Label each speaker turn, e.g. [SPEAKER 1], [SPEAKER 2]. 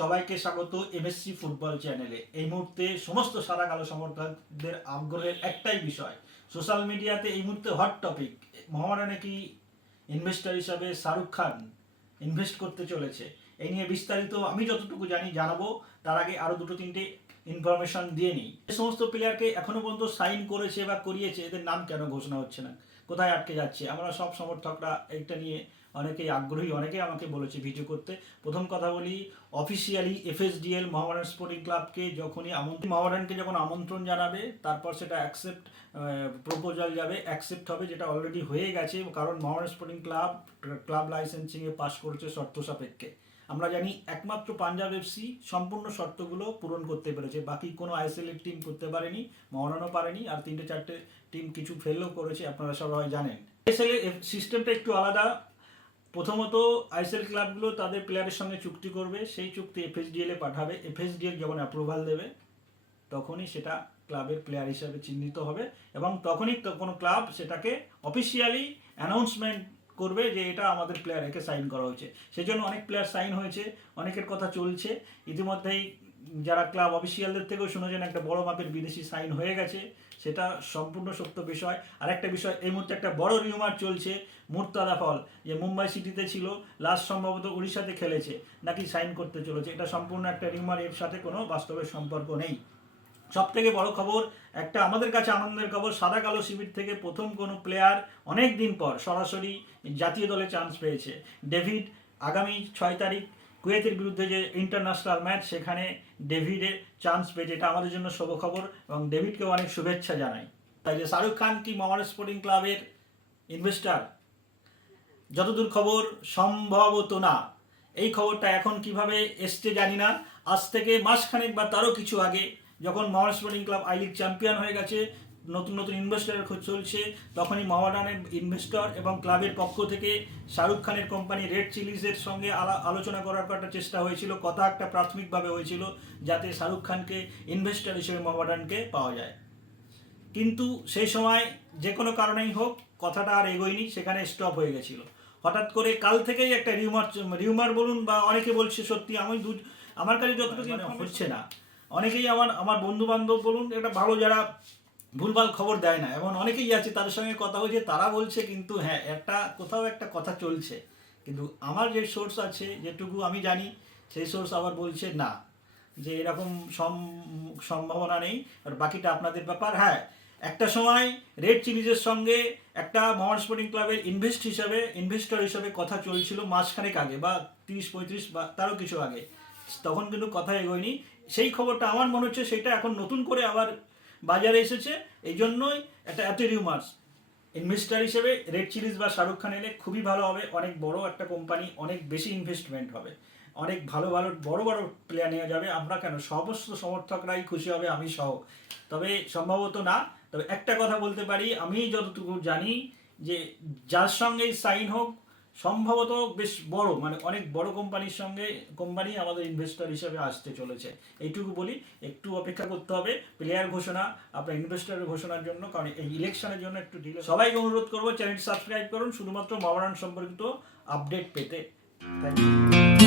[SPEAKER 1] সবাইকে স্বাগত MSc football চ্যানেলে এই মুহূর্তে সমস্ত সারা কালো সমর্থকদের আগ্রহের একটাই বিষয় সোশ্যাল মিডিয়াতে এই মুহূর্তে হট টপিক ইনভেস্টর হিসাবে শাহরুখ খান ইনভেস্ট করতে চলেছে। এই নিয়ে বিস্তারিত আমি যতটুকু জানি জানাব, তার আগে আরও দুটো তিনটে ইনফরমেশন দিয়ে নিই। সমস্ত প্লেয়ারকে এখনও পর্যন্ত সাইন করেছে বা করিয়েছে, এদের নাম কেন ঘোষণা হচ্ছে না? কোথায় আটকে যাচ্ছে? আমরা সব সমর্থকরা এটা নিয়ে অনেকেই আগ্রহী, অনেকেই আমাকে বলেছে ভিডিও করতে। প্রথম কথা বলি অফিসিয়ালি এফএসডিএল মোহামেডান স্পোর্টিং ক্লাবকে যখনই আমন্ত্রণ মোহামেডানকে যখন আমন্ত্রণ জানাবে, তারপর সেটা অ্যাকসেপ্ট প্রপোজাল যাবে অ্যাকসেপ্ট হবে, যেটা অলরেডি হয়ে গেছে, কারণ মোহামেডান স্পোর্টিং ক্লাব ক্লাব লাইসেন্সিংয়ে পাস করেছে শর্ত সাপেক্ষে। আমরা জানি একমাত্র পাঞ্জাব এফসি সম্পূর্ণ শর্তগুলো পূরণ করতে পেরেছে। বাকি কোনো আইএসএল এর টিম করতে পারেনি, মহারানও পারেনি, আর তিনটে চারটে টিম কিছু ফেলও করেছে, আপনারা সবাই জানেন। আইএসএল সিস্টেমটা একটু আলাদা। প্রথমত আইএসএল ক্লাবগুলো তাদের প্লেয়ারের সঙ্গে চুক্তি করবে, সেই চুক্তি এফএসডিএল এ পাঠাবে। এফএসডিএল যখন অ্যাপ্রুভাল দেবে, তখনই সেটা ক্লাবের প্লেয়ার হিসাবে চিহ্নিত হবে এবং তখনই কোনো ক্লাব সেটাকে অফিসিয়ালি অ্যানাউন্সমেন্ট করবে যে এটা আমাদের প্লেয়ার একে সাইন করা হয়েছে। সেই জন্য অনেক প্লেয়ার সাইন হয়েছে, অনেকের কথা চলছে। ইতিমধ্যেই যারা ক্লাব অফিসিয়ালদের থেকেও শুনেছেন, একটা বড় মাপের বিদেশি সাইন হয়ে গেছে। সেটা সম্পূর্ণ সত্য বিষয়। আরেকটা বিষয়, এই মুহূর্তে একটা বড় রিউমার চলছে মুর্তাদা ফল, যে মুম্বাই সিটিতে ছিল লাস্ট সম্ভবত উড়িষ্যাতে খেলেছে, নাকি সাইন করতে চলেছে। এটা সম্পূর্ণ একটা রিউমার এর সাথে কোনো বাস্তবের সম্পর্ক নেই। সব থেকে বড় খবর, একটা আমাদের কাছে আনন্দের খবর, সাদা কালো শিবির থেকে প্রথম কোনো প্লেয়ার অনেক দিন পর সরাসরি জাতীয় দলে চান্স পেয়েছে। ডেভিড, আগামী ছয় তারিখ কুয়েতের বিরুদ্ধে যে ইন্টারন্যাশনাল ম্যাচ সেখানে ডেভিডের চান্স পেয়েছে। এটা আমাদের জন্য শুভ খবর এবং ডেভিডকেও অনেক শুভেচ্ছা জানাই। তাই যে শাহরুখ খান কি মামার স্পোর্টিং ক্লাবের ইনভেস্টার যতদূর খবর, সম্ভবত না। এই খবরটা এখন কীভাবে এসছে জানি না। আজ থেকে মাসখানেক বা তারও কিছু আগে যখন মাওয়ার sporting club I league champion হয়ে গেছে নতুন নতুন ইনভেস্টরের খোঁজ চলছে তখনই মাওয়াডানের ইনভেস্টর এবং ক্লাবের পক্ষ থেকে শাহরুখ খানের কোম্পানি রেড চিলিজের সঙ্গে আলা- আলোচনা করার একটা চেষ্টা হয়েছিল কথা একটা প্রাথমিকভাবে হয়েছিল যাতে শাহরুখ খানকে ইনভেস্টর হিসেবে মাওয়াডানকে পাওয়া যায়। কিন্তু সেই সময় যে কোনো কারণেই হোক কথাটা আর এগোয়নি সেখানে স্টপ হয়ে গেছিল। হঠাৎ করে কাল থেকেই একটা রিউমার রিউমার বলুন বা অনেকে বলছে সত্যি আমি দু আমার কাছে যতটুকু মানে হচ্ছে না। অনেকেই আমার আমার বন্ধু বান্ধব বলুন একটা ভালো যারা ভুলভাল খবর দেয় না। এমন অনেকেই আছে, তাদের সঙ্গে কথা হয়েছে, তারা বলছে কিন্তু হ্যাঁ একটা, কোথাও একটা কথা চলছে। কিন্তু আমার যে সোর্স আছে, যেটুকু আমি জানি, সেই সোর্স আবার বলছে না, যে এরকম সম- সম্ভাবনা নেই। আর বাকিটা আপনাদের ব্যাপার হ্যাঁ একটা সময় রেড চিলিজের সঙ্গে একটা মহান স্পোর্টিং ক্লাবের ইনভেস্ট হিসাবে ইনভেস্টর হিসাবে কথা চলছিল মাসখানেক আগে, বা তিরিশ পঁয়ত্রিশ বা তারও কিছু আগে। তখন কিন্তু কথা এগোয়নি। সেই খবরটা আমার মনে হচ্ছে সেটা এখন নতুন করে আবার বাজারে এসেছে। এই জন্যই একটা এত রিউমার্স ইনভেস্টার হিসেবে রেড চিলিজ বা শাহরুখ খান এলে খুবই ভালো হবে। অনেক বড় একটা কোম্পানি অনেক বেশি ইনভেস্টমেন্ট হবে। অনেক ভালো ভালো, বড় বড় প্লেয়ার নেওয়া যাবে। আমরা কেন? সমস্ত সমর্থকরাই খুশি হবে, আমি সহ। তবে সম্ভবত না। তবে একটা কথা বলতে পারি। আমি যতটুকু জানি যে যার সঙ্গেই সাইন হোক সম্ভবত বেশ বড় মানে অনেক বড় কোম্পানির সঙ্গে কোম্পানি আমাদের ইনভেস্টর হিসেবে আসতে চলেছে। এইটুকু বলি, একটু অপেক্ষা করতে হবে প্লেয়ার ঘোষণা, আপনার ইনভেস্টরের ঘোষণার জন্য, কারণ এই ইলেকশনের জন্য একটু ডিলে সবাইকে অনুরোধ করব চ্যানেল সাবস্ক্রাইব করুন, শুধুমাত্র মাওরান সম্পর্কিত আপডেট পেতে। Thank you